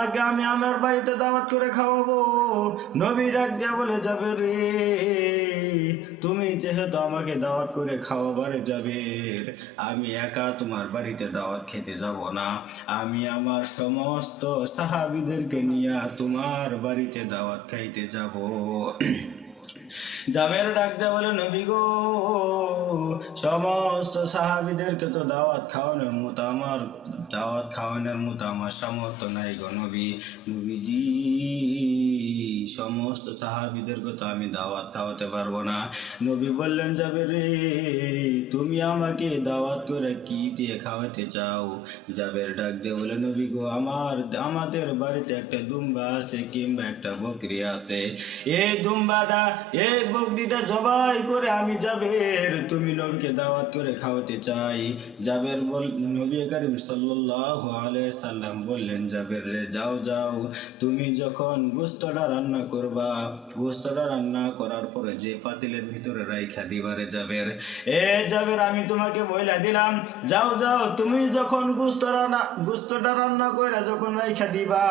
তোমাকে আমি আমার বাড়িতে দাওয়াত করে খাওয়াবো। নবী ডাক দিয়া বলে, যাবে রে, তুমি যেহেতু আমাকে দাওয়াত করে খাওয়াবারে যাবে, আমি একা তোমার বাড়িতে দাওয়াত খেতে যাব না, আমি আমার সমস্ত সাহাবীদেরকে নিয়ে তোমার বাড়িতে দাওয়াত খাইতে যাব। জাবের ডাক দেয়া বলে, নবী গো, সমস্ত সাহাবীদেরকে তো দাওয়াত খাওয়ানোর মতো আমার সামর্থ্য নাই গো নবী। নবীজি, সমস্ত সাহাবীদেরকে তো আমি দাওয়াত খাওয়াতে পারবো না। নবী বললেন, যাবে রে, তুমি আমাকে দাওয়াত করে কি দিয়ে খাওয়াতে চাও? জাবের ডাক দিয়ে বলে, নবী গো, আমাদের বাড়িতে একটা দুম্বা আছে কিংবা একটা বকরি আছে, এই বকরিটা জবাই করে আমি জাবের তুমি নবীকে দাওয়াত করে খাওয়াতে চাই। নবী করিম সাল্লাল্লাহু আলাইহি সাল্লাম বললেন, জাবের রে, যাও যাও, তুমি যখন গোশতটা রান্না করবা, গোশতটা রান্না করার পরে যে পাতিলের ভিতরে রাইখা দিবারে জাবের, আমি তোমাকে বইলা দিলাম, যাও যাও, তুমি যখন গোশতটা রান্না করে যখন রাইখা দিবা,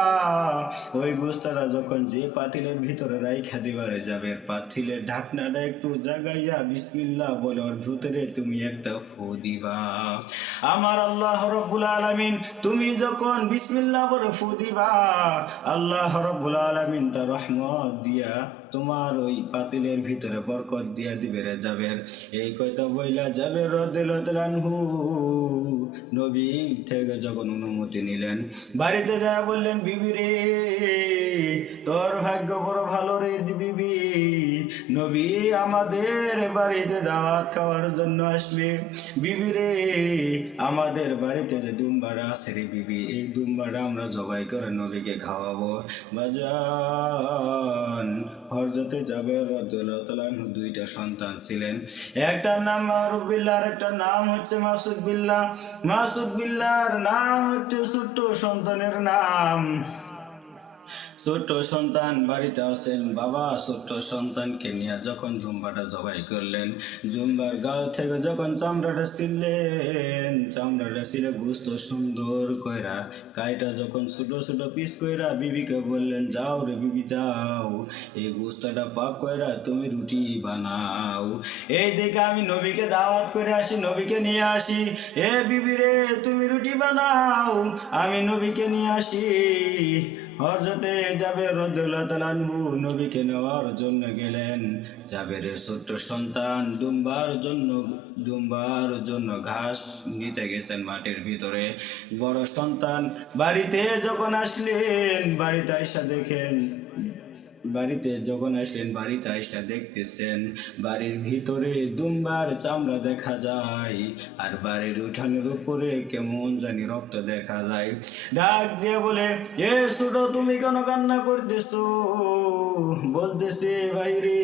ওই গোশতটা যখন যে পাতিলের ভিতরে রাইখা দিবারে জাবের, পাতিলের ঢাকনাটা একটু জাগাইয়া বিসমিল্লাহ বলে ওর ভিতরে তুমি একটা ফু দিবা। আমার আল্লাহ রাব্বুল আলামিন, তুমি যখন বিসমিল্লাহ বলে ফু দিবা, আল্লাহ রাব্বুল আলামিন তার রহমত দিয়া তোমার ওই পাতিলের ভিতরে বরকত দিয়া দিবে রে জাবের। এই কথা বইলা জাবের রাদিয়াল্লাহু আনহু নবী থেকে যখন অনুমতি নিলেন, বাড়িতে যায় বললেন, বিবি রে, তোর ভাগ্য বড় ভালো রে বিবি, নবী আমাদের বাড়িতে দাওয়াত খাওয়ার জন্য আসবে। বিবি রে, আমাদের বাড়িতে যে দুম্বাটা আছে রে বিবি, এই দুম্বাটা আমরা জবাই করে নবীকে খাওয়াবো। বাজান, হযরতে জাবের রাদিয়াল্লাহু তাআলা আনহু দুইটা সন্তান ছিলেন, একটার নাম মারুফ বিল্লাহ আর একটার নাম হচ্ছে মাসুদ বিল্লাহ। মাসুদ বিল্লাহর নাম হচ্ছে ছোট্ট সন্তানের নাম। ছোট্ট সন্তান বাড়িতে আছেন, বাবা ছোট্ট সন্তানকে নিয়ে যখন দুম্বাটা জবাই করলেন, জুম্বার গাল থেকে যখন চামড়াটা ছিলে গুস্ত সুন্দর কইরা কাইটা যখন ছোট ছোট পিস কইরা বিবিকে বললেন, যাও রে বিবি যাও, এই গুস্তটা পাক কইরা তুমি রুটি বানাও। এই দেখে আমি নবীকে দাওয়াত করে আসি, নবীকে নিয়ে আসি। বিবি রে, তুমি রুটি বানাও, আমি নবীকে নিয়ে আসি। হযরতে জাবের রাদিয়াল্লাহু তাআলা আনহু নবীকে নেওয়ার জন্য গেলেন। জাবেরের ছোট্ট সন্তান দুম্বার জন্য ঘাস নিতে গেছেন মাটির ভিতরে। বড় সন্তান বাড়িতে যখন আসলেন, বাড়িতে আইসা দেখতেছেন বাড়ির ভিতরে দুম্বার চামড়া দেখা যায়, আর বাড়ির উঠানের উপরে কেমন জানি রক্ত দেখা যায়। ডাক দিয়ে বলে, ছোট, তুমি কেন কান্না করতেছো? বলতেছে, ভাই রে,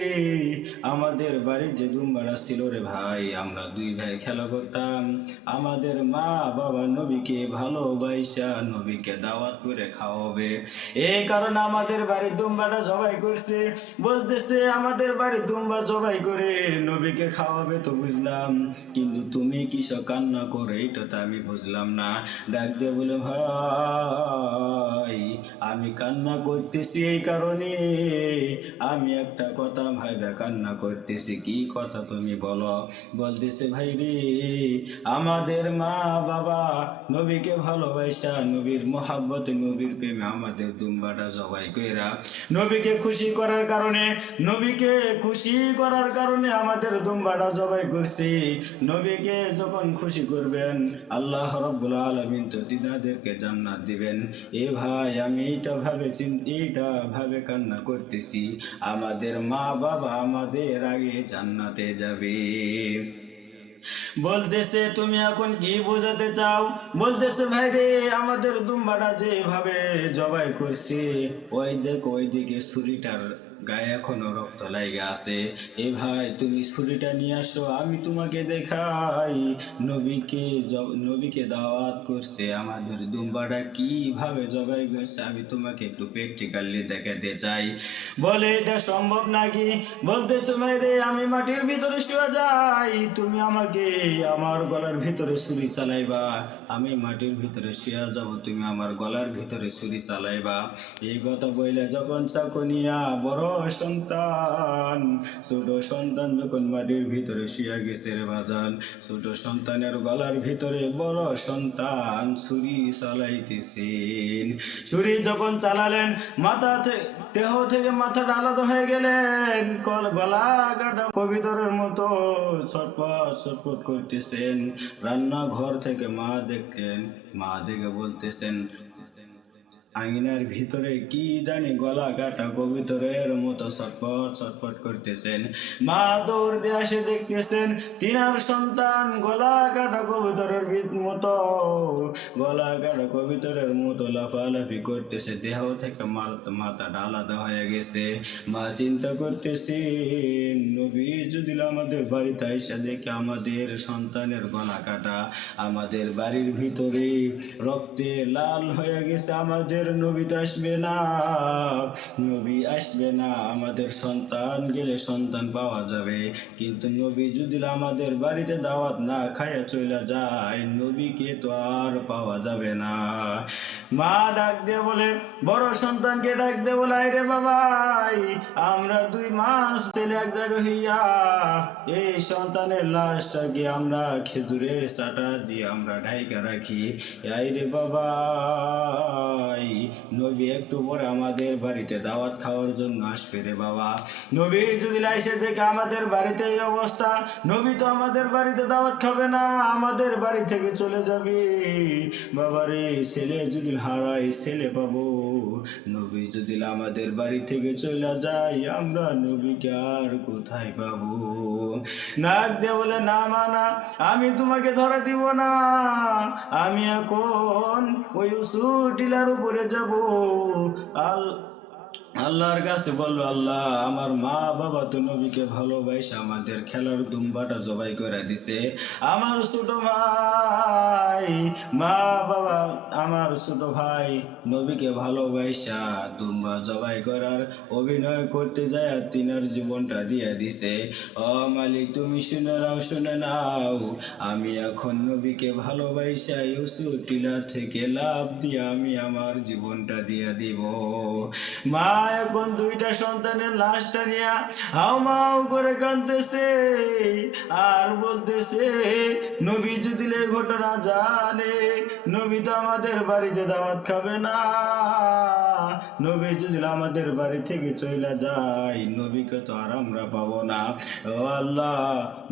আমাদের বাড়ির যে দুম্বারা ছিল রে ভাই, আমরা দুই ভাই খেলা করতাম, আমাদের মা বাবা নবীকে ভালোবাসা নবীকে দাওয়াত করে খাওয়াবে, এই কারণে আমাদের বাড়ির দুম্বাটা জবাই করছে। বলতেছে, আমাদের বাড়ির দুম্বা জবাই করে নবীকে খাওয়াবে তো বুঝলাম, কিন্তু তুমি কিসব কান্না করে এটা তো আমি বুঝলাম না। ডাক দিয়ে বলে, ভাই, আমি কান্না করতেছি এই কারণে, আমি একটা কথা ভাইবা কান্না করতেছি। কি কথা তুমি বলো? বলতেছে, ভাই রে, আমাদের মা বাবা নবীকে ভালোবাসা নবীর মোহাব্বতে নবীর প্রেমে আমাদের দুম্বাটা জবাই কইরা নবীকে খুশি করার কারণে আমাদের দুম্বাটা জবাই করছি। নবীকে যখন খুশি করবেন, আল্লাহ রাব্বুল আলামিন তো তিনাদেরকে জান্নাত দিবেন। ভাই, আমি এইটা ভাবে কান্না করতেছি, আমাদের মা বাবা আমাদের আগে জান্নাতে যাবে। বলতেছে, তুমি এখন কি বোঝাতে চাও? বলতেছে, ভাই রে, আমাদের দুম্বাটা যেভাবে জবাই করছে, ওইদিকে ছুরিটার গায়ে এখনো রক্ত লাগে আছে। ভাই, তুমি ছুরিটা নিয়ে আসো, আমি তোমাকে দেখাই নবীকে দাওয়াত করছে, আমাদের দুম্বাটা কিভাবে জবাই করছে, আমি তোমাকে একটু প্র্যাকটিক্যালি দেখাতে চাই। বলে, এটা সম্ভব নাকি? বলতেছে, ভাই রে, আমি মাটির ভিতরে শুয়ে যাই, তুমি আমাকে আমার গলার ভিতরে ছুরি চালাইবা, আমি মাটির ভিতরে শুয়া যাব, তুমি আমার গলার ভিতরে ছুরি চালাইবা। এই কথা বলে যখন চাকুনিয়া বড় সন্তান, ছোট সন্তান যখন মাটির ভিতরে শুয়া গেছে রে বাজান, ছোট সন্তানের গলার ভিতরে বড় সন্তান ছুরি চালাইতেছেন। ছুরি যখন চালালেন, দেহ থেকে মাথাটা আলাদা হয়ে গেলেন, গলা কাটা কবিতরের মতো ছটপট ছটপট করতেছেন। রান্নাঘর থেকে মা দেখলেন, মা দেখে বলতেছেন, আঙিনার ভিতরে কি জানি গলা কাটা কবিতরের মতো ছটপট ছটপট করতেছেন। মা দৌড় দিয়ে আসে, দেখতেছেন তিনার সন্তান গলা কাটা কবিতরের মতো, গলা কাটা কবিতরের মতো লাফালাফি করতেছে, দেহ থেকে মাথাটা আলাদা হয়ে গেছে। মা চিন্তা করতেছে, নবী যদি আমাদের বাড়িতে আইসা দেখে আমাদের সন্তানের গলা কাটা, আমাদের বাড়ির ভিতরে রক্তে লাল হয়ে গেছে, আমাদের নবী তো আসবে না, নবী আসবে না। আমাদের সন্তান গেলে সন্তান পাওয়া যাবে, কিন্তু নবী যদি আমাদের বাড়িতে দাওয়াত না খাইয়া চলে যায়, নবীকে তো আর পাওয়া যাবে না। মা ডাক দিয়ে বলে, বড় সন্তানকে ডাক দিয়ে বলে, আরে বাবাই, আমরা 2 মাস ছেলে এক জায়গায় হইয়া এই সন্তানের লাশটাকে আমরা খেজুরের চাটা দিয়ে আমরা ঢাইকা রাখি। আইরে বাবাই, নবী একটু পরে আমাদের বাড়িতে দাওয়াত খাওয়ার জন্য আসবে রে বাবা। নবী যদি লাইসে দেখে আমাদের বাড়িতে এই অবস্থা, নবী তো আমাদের বাড়িতে দাওয়াত খাবে না, আমাদের বাড়ি থেকে চলে যাবে। বাবারে, ছেলে যদি হারাই ছেলে পাবো, নবী যদি আমাদের বাড়ি থেকে চলে যায়, আমরা নবীকে আর কোথায় পাবো? নাক দিয়ে বলে, না মানা, আমি তোমাকে ধরা দিব না, আমি এখন ওই উঁচু টিলার উপরে যাব। আল্লাহর কাছে বললো, আল্লাহ, আমার মা বাবা তো নবীকে ভালোবাসে আমাদের খেলার দুম্বাটা জবাই করে দিছে। আমার ছোট ভাই, মা বাবা, আমার ছোট ভাই নবীকে ভালোবাসা দুম্বা জবাই করার অভিনয় করতে যায় আর তিনার জীবনটা দিয়ে দিছে। ও মালিক, তুমি শুনে নাও, শুনে নাও, আমি এখন নবীকে ভালোবাসা ইউসুফ টিলা থেকে লাভ দিয়ে আমি আমার জীবনটা দিয়ে দিব। মা এখন 2টা সন্তানের লাশটা নিয়ে হাউমাউ করে কাঁদতেছে আর বলতেছে, নবী যদি এই ঘটনা জানে, নবী তো আমাদের বাড়িতে দাওয়াত খাবে না, নবী যদি আমাদের বাড়ি থেকে চলে যায়, নবীকে তো আর আমরা পাবো না। ও আল্লাহ,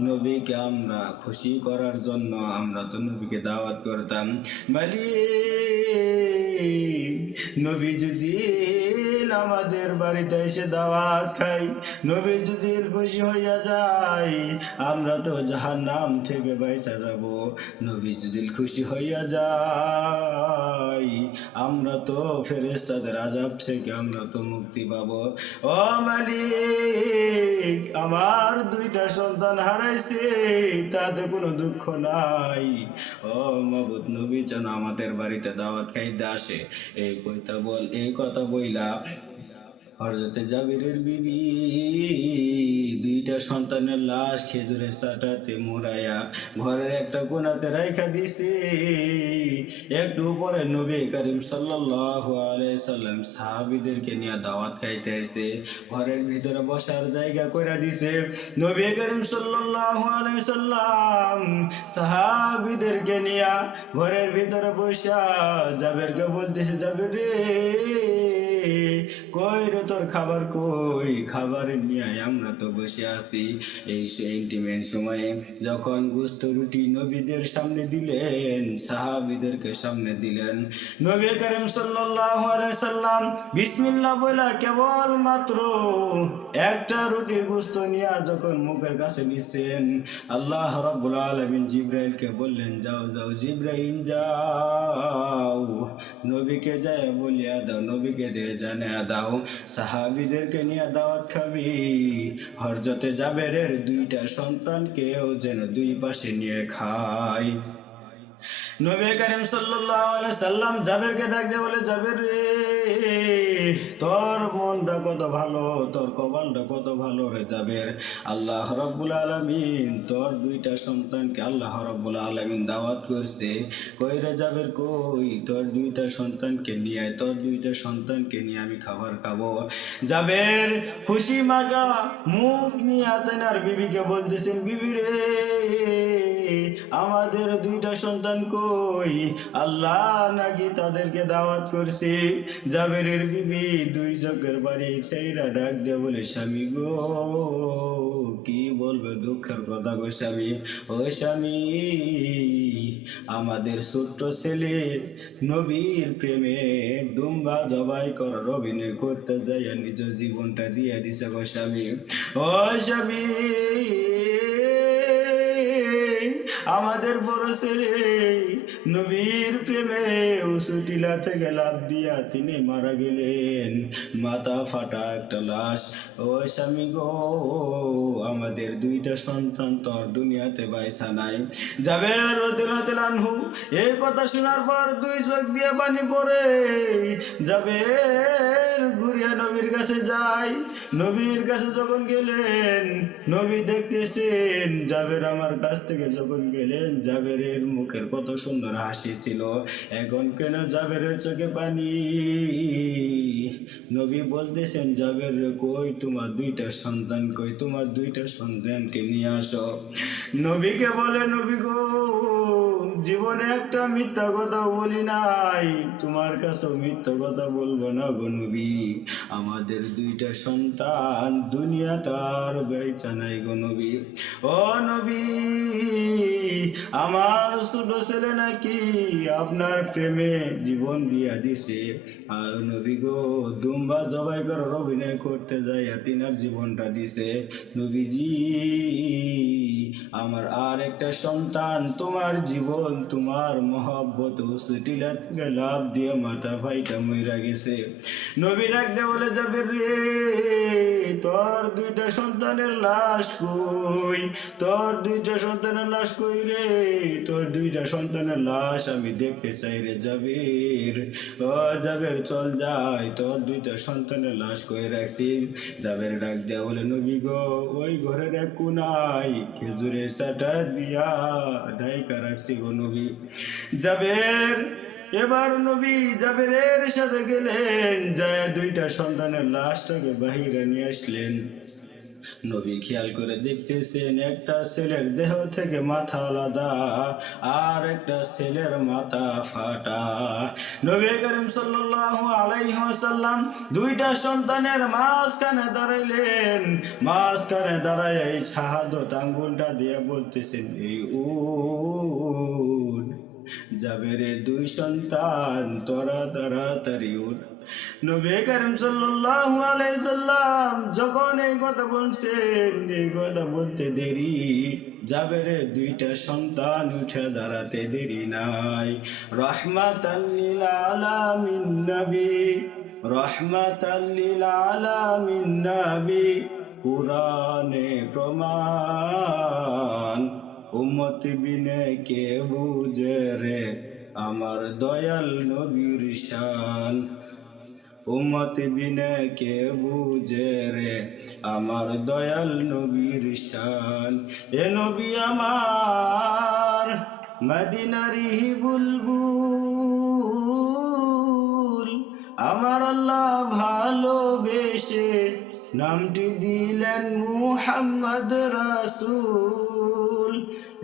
নবীকে আমরা খুশি করার জন্য আমরা তো নবীকে দাওয়াত করতাম। মালিক, নবী যদি আমাদের বাড়িতে এসে দাওয়াত খাই, নবী যদি খুশি হইয়া যায়, আমরা তো জাহান্নাম থেকে বাইচা যাব। নবী যদি খুশি হইয়া যায়, আমরা তো ফেরেশতাদের আযাব থেকে আমরা তো মুক্তি পাব। ও মালিক, আমার 2টা সন্তান হারাইছে, তাতে কোনো দুঃখ নাই। ও মাবুদ, নবী যেন আমাদের বাড়িতে দাওয়াত খাইতে আসে। এই কথা বইলা হযরতে জাবিরের বিবি 2টা সন্তানের লাশ খেজুরের চাটাতে মুড়াইয়া ঘরের একটা কোণাতে রাইখা দিছে। একটু পরে নবী করিম সাল্লাল্লাহু আলাইহি সাল্লাম সাহাবীদেরকে নিয়ে দাওয়াত খাইতে আইছে, ঘরের ভিতরে বসার জায়গা কইরা দিছে। নবী করিম সাল্লাল্লাহু আলাইহি সাল্লাম সাহাবীদেরকে নিয়ে ঘরের ভিতরে বসা জাবেরকে বলতেছে, জাবের রে, কই রে তোর খাবার কই? খাবার নিয়ে আমরা তো বসে আছি। এই ইন্টিমেট সময়ে যখন গোস্ত রুটি নবীদের সামনে দিলেন, সাহাবীদেরকে সামনে দিলেন, নবী করিম সাল্লাল্লাহু আলাইহি সাল্লাম বিসমিল্লাহ বলে কেবল মাত্র একটা রুটি গোস্ত নিয়ে যখন মুখের কাছে নিছেন, আল্লাহ রাব্বুল আলামিন জিবরাইলকে বললেন, যাও যাও জিবরাইল যাও, নবীকে যায় বলিয়া দাও, নবীকে দিয়ে জানিয়ে দাও সাহাবীদেরকে নিয়ে দাওয়াত খাবি। হযরতে জাবেরের 2টা সন্তানকেও যেন 2 পাশে নিয়ে খায়। নবী করিম সাল্লাল্লাহু আলাইহি সাল্লাম জাবেরকে ডাক দিয়ে বলে, জাবের রে, তোর মনটা কত ভালো, তোর কপালটা কত ভালো রে জাবের। আল্লাহ রাব্বুল আলামিন তোর দুইটা সন্তানকে আল্লাহ রাব্বুল আলামিন দাওয়াত করছে। কই রে জাবের কই, তোর দুইটা সন্তানকে নিয়ে, তোর দুইটা সন্তানকে নিয়ে আমি খাবার খাবো। জাবের খুশি মাগা মুখ নিয়ে আতেনার বিবিকে বলতেছেন, বিবি রে আমাদের দুইটা সন্তান কই, আল্লাহ নাকি তাদেরকে দাওয়াত করছে। জাবেরের বিবি দুই চোখের বাড়ি সেইরা ডাক দিয়ে বলে, স্বামী গো কি বলবে দুঃখের কথা গো স্বামী। ও স্বামী, আমাদের ছোট্ট ছেলে নবীর প্রেমে দুম্বা জবাই করার অভিনয় করতে যাইয়া নিজ জীবনটা দিয়ে দিছে গো স্বামী। ও স্বামী, আমাদের বড় ছেলে নবীর প্রেমে উঁচু টিলা থেকে লাফ দিয়া তিনি মারা গেলেন, মাথা ফাটা একটা লাশ। ও স্বামী গো, আমাদের দুইটা সন্তান তোর দুনিয়াতে বাইসা নাই। জাবের রাদিয়াল্লাহু আনহু এই কথা শোনার পর দুই চোখ দিয়ে পানি পড়ে। জাবের ঘুরিয়া নবীর কাছে যায়। নবীর কাছে যখন গেলেন, নবী দেখতেছেন জাবের আমার কাছ থেকে যখন গেলেন, জাবেরের মুখের কত সুন্দর হাসি ছিল, এখন কেন জাবেরের চোখে পানি। নবী বলতেছেন, জাবের কই তোমার দুইটা সন্তান কই, তোমার দুইটা সন্তানকে নিয়ে আসো। নবীকে বলে, নবী গো জীবনে একটা মিথ্যা কথা বলি নাই, তোমার কাছে মিথ্যা কথা বলবো না গো নবী। আমাদের দুইটা সন্তান দুনিয়া তার বেচা নাই গো নবী। ও নবী, আমার ছোট ছেলে নাকি আপনার প্রেমে জীবন দিয়া দিছে। আর নবী গো দুম্বা জবাই করার অভিনয় করতে যাই তিনার জীবনটা দিছে। নবীজি, আমার আর একটা সন্তান তোমার জীবন তোমার মহব্বত টিলা থেকে লাভ দিয়ে মাথা ফাইটা মইরা গেছে। নবী ডাকতে বলে, জাবের রে তোর দুইটা সন্তানের লাশ কই, তোর দুইটা সন্তানের লাশ কই রে, তোর দুইটা সন্তানের লাশ আমি দেখতে চাই রে জাবের। ও জাবের চল যাই, তোর দুইটা সন্তানের লাশ কই রাখছি। জাবের ডাক দেয়া বলে, নবী গো ওই ঘরের এক কোনায় খেজুরের চাটা দিয়া ঢাইকা রাখছি গো নবী। জাবের এবার নবী জাবেরের সাথে গেলেন, যায় দুইটা সন্তানের লাশটাকে বাহিরে নিয়ে আসলেন। নবী খেয়াল করে দেখতেছেন একটা ছেলের দেহ থেকে মাথা আলাদা, আর একটা ছেলের মাথা ফাটা। নবী করিম সাল্লাল্লাহু আলাইহি ওয়াসাল্লাম দুইটা সন্তানের মাঝখানে দাঁড়াইলেন, মাঝখানে দাঁড়ায় এই শাহাদত আঙ্গুলটা দিয়ে বলতেছেন, এই উঠ জাবেরের দুই সন্তান তোরা তাড়াতাড়ি উঠ। নবী করিম সাল্লাল্লাহু আলাইহি সাল্লাম যখন এই কথা বলছেন, এই কথা বলতে দেরি জাবেরের দুইটা সন্তান উঠে দাঁড়াতে দেরি নাই। রাহমাতাল লিল আলামিন নবী, রাহমাতাল লিল আলামিন নবী, কুরআনে প্রমাণ, উম্মত বিনে কে বুঝে রে আমার দয়াল নবীর শান। উম্মত বিনে কে বুঝে রে আমার দয়াল নবীর শান। এ নবী আমার মদিনারি বুলবুল, আমার আল্লাহ ভালোবেসে নামটি দিলেন মুহাম্মদ রাসূল।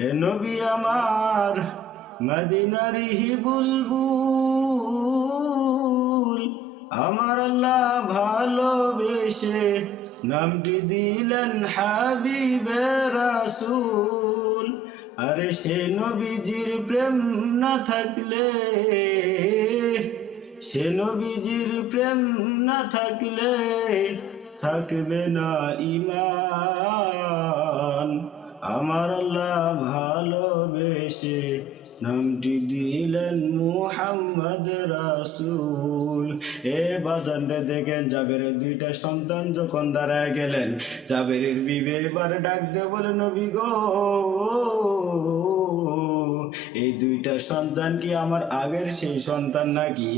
এ নবী আমার মদিনারি বুলবুল, আমার আল্লাহ ভালোবেসে নামটি দিলেন হাবিবে রাসূল। আরে সে নবীজির প্রেম না থাকলে, সে নবীজির প্রেম না থাকলে থাকবে না ঈমান। আমার আল্লাহ ভালোবেসে নামটি দিলেন মুহাম্মদ রাসূল। এ বাজানরে দেখেন, জাবেরের দুইটা সন্তান যখন দাঁড়ায় গেলেন, জাবেরের বিবি এবার ডাক দিয়ে বলে, নবী গো এই দুইটা সন্তান কি আমার আগের সেই সন্তান নাকি?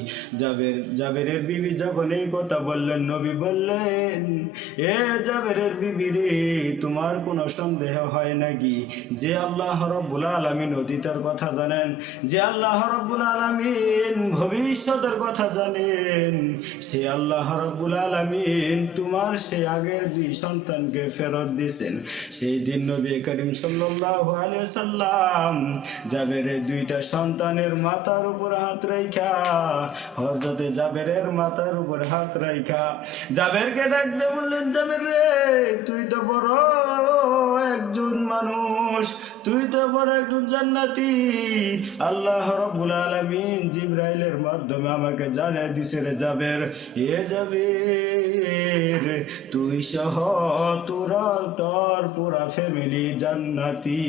জাবেরের বিবি যখন এই কথা বললেন, নবী বললেন, এ জাবেরের বিবি রে, তোমার কোনো সন্দেহ হয় নাকি যে আল্লাহ রাব্বুল আলামিন অতীতের কথা জানেন, যে আল্লাহ রাব্বুল আলামিন ভবিষ্যতের কথা জানেন, সে আল্লাহ রাব্বুল আলামিন তোমার সেই আগের দুই সন্তানকে ফেরত দিয়েছেন। সেই দিন নবী করিম সাল্লাল্লাহু আলাইহি সাল্লাম জাবেরের দুইটা সন্তানের মাথার উপর হাত রাইখা, হযরতে জাবেরের মাথার উপর হাত রাইখা জাবেরকে ডাকতে বললেন, জাবের রে, তুই তো বড় একজন মানুষ, তুই তো বড় একজন জান্নাতি। আল্লাহ রাব্বুল আলামিন জিবরাইলের মাধ্যমে আমাকে জানিয়ে দিছে রে জাবের, এ জাবের, তুই সহ তোর পুরা ফ্যামিলি জান্নাতি।